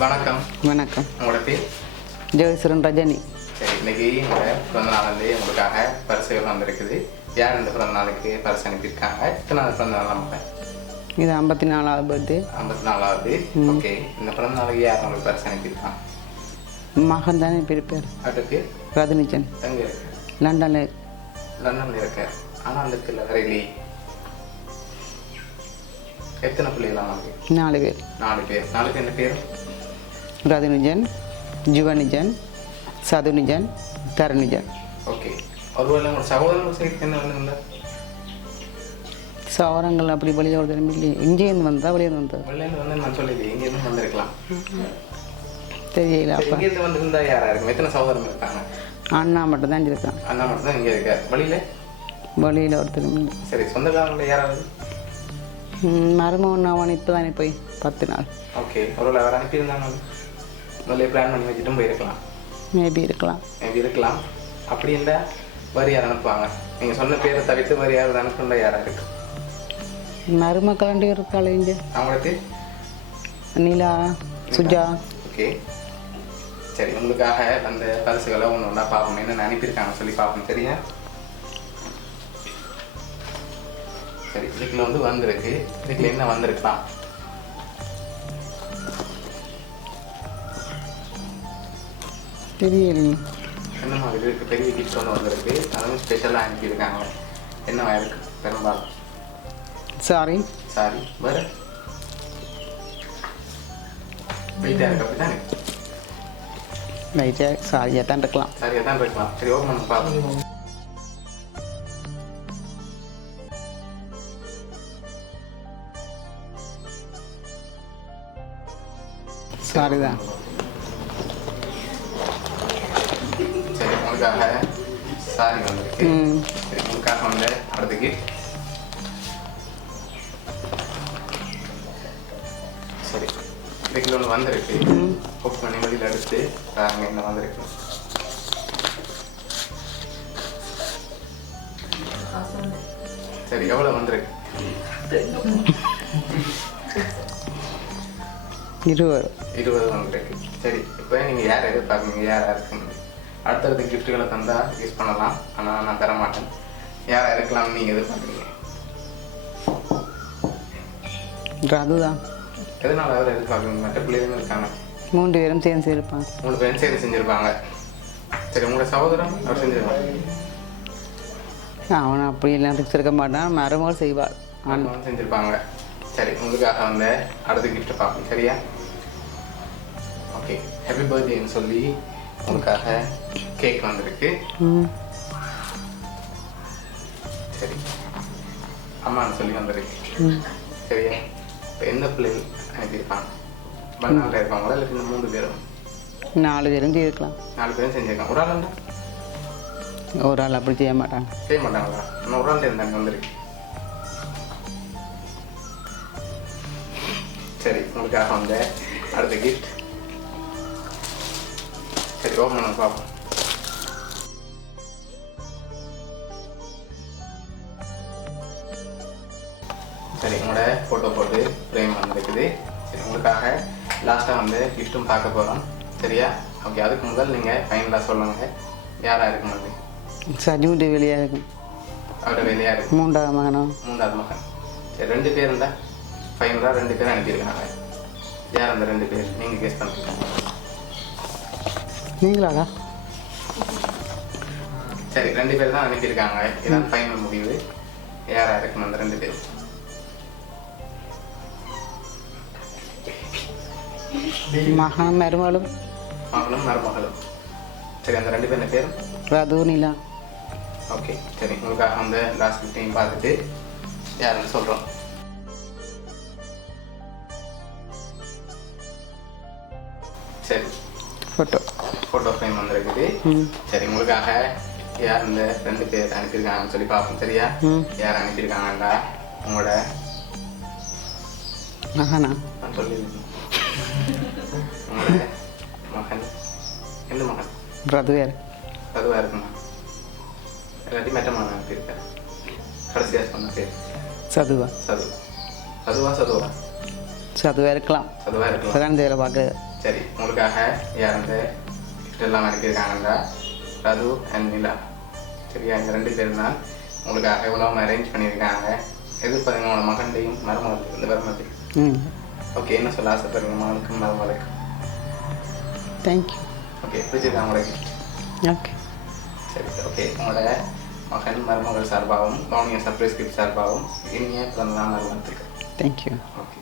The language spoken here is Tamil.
வணக்கம். வணக்கம். உங்களோட பேர்? ஜெயசுரன் ரஜினி. சரி, இன்னைக்கு உங்களோட பிறந்த நாள் வந்து உங்களுக்காக பரிசுகள் வந்திருக்குது. யார் இந்த பிறந்த நாளுக்கு பரிசு அனுப்பியிருக்காங்க? இத்தனாவது பிறந்த நாள் நம்ம இது 54வது பர்த்டே. 54வது. ஓகே, இந்த பிறந்த நாளுக்கு யார் உங்களுக்கு பரிசு அனுப்பியிருக்காங்க? மகன் தானே பேர். அதுக்கு ரஜினிச்சன். எங்கே இருக்கு? லண்டனில். லண்டனில் இருக்க. ஆனால் அந்த இல்லை வேற இல்லையே. எத்தனை பிள்ளைகளாம் நமக்கு? 4 பேர். 4 பேர். 4 பேர் என்ன பேர்? ரஜினிஜன், ஜுவனிஜன், சதுனிஜன், தரணிஜன். ஓகே. ஒருவேளை உங்களோட சகோதரர்கள் சேர்த்து என்ன வந்து சவரங்கள் அப்படி வெளியில் ஒரு தினம் இல்லையே. இங்கேருந்து வந்தா வெளியே வந்தா வெளிலேருந்து வந்து நான் சொல்லிது இங்கேருந்து வந்திருக்கலாம். தெரியல. அப்போ இங்கேருந்து வந்திருந்தா யாரா இருக்கும்? எத்தனை சகோதரர்கள் இருக்காங்க? அண்ணா மட்டும் தான் இருக்கான். அண்ணா மட்டும் தான் இங்கே இருக்கார். வெளியில் ஒரு தினம் இல்லை. சரி, சொந்தக்காரங்கள யாராவது? மருமகன் அவன் இப்போ தானே போய் 10 நாள். ஓகே. ஒருவேளை அவர் அனுப்பியிருந்தாங்க முதல்ல பிளான் பண்ணி வச்சுட்டும் போயிருக்கலாம். மேபி இருக்கலாம். இருக்கலாம். அப்படி இருந்தால் வேறு யார் அனுப்புவாங்க? நீங்கள் சொன்ன பேரை தவிர்த்து வேறு யாராவது அனுப்புண்டா யாராக இருக்கு? மருமக்கள் இருக்காள் இங்கே. அவங்களுக்கு நிலா, சுஜா. ஓகே. சரி, உங்களுக்காக அந்த பரிசுகளை ஒன்று ஒன்றா பார்ப்போம். என்னென்ன அனுப்பியிருக்காங்க சொல்லி பார்ப்போம். சரியா? சரி, இதுக்குள்ள வந்து வந்திருக்கு. இதுக்குள்ள என்ன வந்திருக்கலாம்? தெரியலையே. என்ன மாதிரி இருக்குது? பெரிய கிஃப்ட் ஒன்று வந்திருக்கு. அதுவும் ஸ்பெஷலாக அனுப்பியிருக்காங்க. என்னவா இருக்கு? பெரும்பாலும் சாரி. வேறு வெயிட்டாக இருக்கு. அப்படி தானே? லைட்டாக சாரியாக தான் இருக்கலாம். சரியாக தான் இருக்கலாம். சரி, ஓப்பன் பண்ணி பார்ப்போம். சாரி தான். சரி, உங்களுக்காக சாரி வந்திருக்கு. சரி, உங்களுக்காக வந்து அடுத்த கிஃப்ட். சரி, இதுக்குள்ள ஒன்று வந்திருக்கு. ஓப்பன் பண்ணி வெளியில் எடுத்து பாருங்க என்ன வந்திருக்கு. சரி, எவ்வளோ வந்திருக்கு? 20 வந்திருக்கு. சரி, இப்போ நீங்கள் யார் எதிர்பார்க்குறீங்க? யாராக இருக்குன்னு அடுத்தடுத்த கிஃப்ட்டுகளை தந்தால் யூஸ் பண்ணலாம். ஆனால் நான் தர மாட்டேன். யாராக இருக்கலாம்னு நீங்கள் எதிர்பார்க்குறீங்க? அதுதான். எதனால் அவர் எதிர்பார்க்குறீங்க? மற்ற பிள்ளைகளும் இருக்காங்க. 3 பேரும் சேர்ந்து இருப்பாங்க. 3 பேரும் சேர்ந்து செஞ்சுருப்பாங்க. சரி, உங்களோட சகோதரன் அவர் செஞ்சிருவாங்க. அவன் அப்படி எல்லாம் ரிக்ஸ் இருக்க மாட்டான். மருமகள் செய்வாள். அவன் செஞ்சுருப்பாங்க. சரி, உங்களுக்காக வந்து அடுத்த கிஃப்ட்டை பார்ப்போம். சரியா? ஓகே. ஹாப்பி பர்த்டேன்னு சொல்லி உங்களுக்காக கேக் வந்திருக்கு. சரி, அம்மான்னு சொல்லி வந்திருக்கு. சரியா? இப்போ எந்த பிள்ளைகள் அனுப்பியிருப்பாங்க? பண்ணால் இருப்பாங்களா? இல்லை இந்த 3 பேரும்? 4 பேரும் செய்திருக்கலாம். 4 பேரும் செஞ்சுருக்காங்க. ஒரு ஆள் இருந்தா? ஒரு ஆள் அப்படி செய்ய மாட்டாங்க. செய்ய மாட்டாங்களா? இன்னும் ஒரு ஆள் இருந்தாங்க வந்திருக்கு. சரி, உங்களுக்காக வந்து அடுத்த கிஃப்ட். சரி, ஓப்பன் பண்ண பார்ப்போம். சரி, உங்களோட ஃபோட்டோ போட்டு ஃப்ரேம் வந்துருக்குது. சரி, உங்களுக்காக லாஸ்ட்டாக வந்து கிஃப்ட்டும் பார்க்க போகிறோம். சரியா? ஓகே. அதுக்கு முதல் நீங்கள் ஃபைனலாக சொல்லுங்கள் யாராக இருக்கும்? வந்து சஜூண்டு வெளியாக இருக்கும். அவரோட வெளியாக இருக்கும். 3வது மகனும். 3வது மகன். சரி, 2 பேர் இருந்தால் ஃபைனலாக 2 பேர் அனுப்பியிருக்காங்க. யார் அந்த 2 பேர்? நீங்கள் கெஸ் பண்ணுறீங்க. நீங்களாடா? சரி, 2 பேர் தான் அனுப்பியிருக்காங்க. இதான் ஃபைனல் முடிவு. யாராக இருக்கும் அந்த 2 பேர்? மகனும் மருமகளும். மகனும் மருமகளும். சரி, அந்த 2 பேர் என்ன பேர்? ரது, நிலா. ஓகே. சரி, உங்களுக்காக அந்த லாஸ்ட் கிஃப்டையும் பார்த்துட்டு யாருன்னு சொல்கிறோம். சரி, ஃபோட்டோ ஃப்ரேம் வந்துருக்குது. சரி, உங்களுக்காக யார் இந்த 2 பேர் அனுப்பியிருக்காங்கன்னு சொல்லி பார்ப்போம். சரியா? யார் அனுப்பியிருக்காங்கடா? உங்களோட மகனா? நான் சொல்லியிருக்கேன். உங்களோட மகன். எந்த மகன்? ரது வேறு. அதுவாக இருக்குமா? இல்லாட்டி மெட்ட மகன் அனுப்பியிருக்கேன். கடைசியாக சொன்ன பேர் சதுவா. சதுவா. சதுவாக இருக்கலாம். சதுவாக இருக்கலாம். வேலை பார்க்க சரி உங்களுக்காக யார் இந்த gift எல்லாம் அனுப்பியிருக்காங்கன்றா ரது அண்ட் நிலா. சரியா, இந்த 2 பேர் தான் உங்களுக்காக எவ்வளோ அரேஞ்ச் பண்ணியிருக்காங்க. எதிர்பார்ங்க உங்களோட மகன்டையும் மருமகளுக்கு இந்த மருமகளுக்கு. ஓகே, என்ன சொல்ல ஆசைப்படுறீங்க மகனுக்கும் மருமகளுக்கு? தேங்க்யூ. ஓகே, பிடிச்சிருக்கா உங்களோட gift? ஓகே சரி, ஓகே. உங்களோட மகன் மருமகள் சார்பாகவும் பவுனியா சர்ப்ரைஸ் கிஃப்ட் சார்பாகவும் இனிய பிறந்தநாள் நல்வாழ்த்துக்கள். தேங்க்யூ. ஓகே.